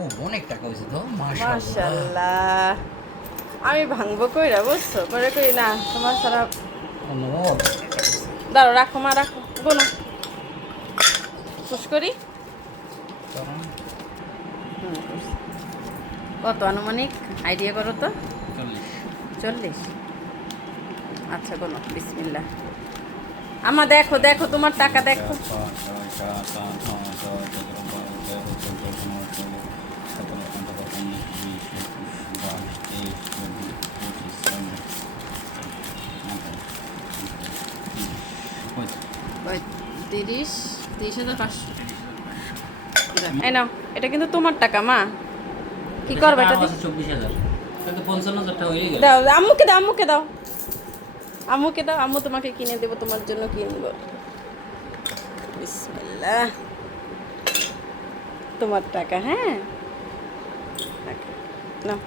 ও অনেক টাকা হয়েছে তো, মাশাআল্লাহ। মাশাআল্লাহ। আমি ভাঙবো কইরা বুঝছো, পরে কই না তোমার সারা। দাঁড়ো, রাখো মা, রাখো, গোনো খুশ করি। কত আনুমানিক আইডিয়া করো তো? 40। আচ্ছা, কোনো বিসমিল্লাহ। আমা দেখো দেখো তোমার টাকা দেখো। ওই 30,500। এই নাও, এটা কিন্তু তোমার টাকা মা, কি করবে এটা? 24,000, কিন্তু 55,000 টাকা হয়ে গেল। দাও, আম্মুকে দাও, আম্মুকে দাও, আম্মুকে দাও, আম্মু তোমাকে কিনে দেবো, তোমার জন্য কিনবো। বিসমিল্লাহ, তোমার টাকা, হ্যাঁ নাও।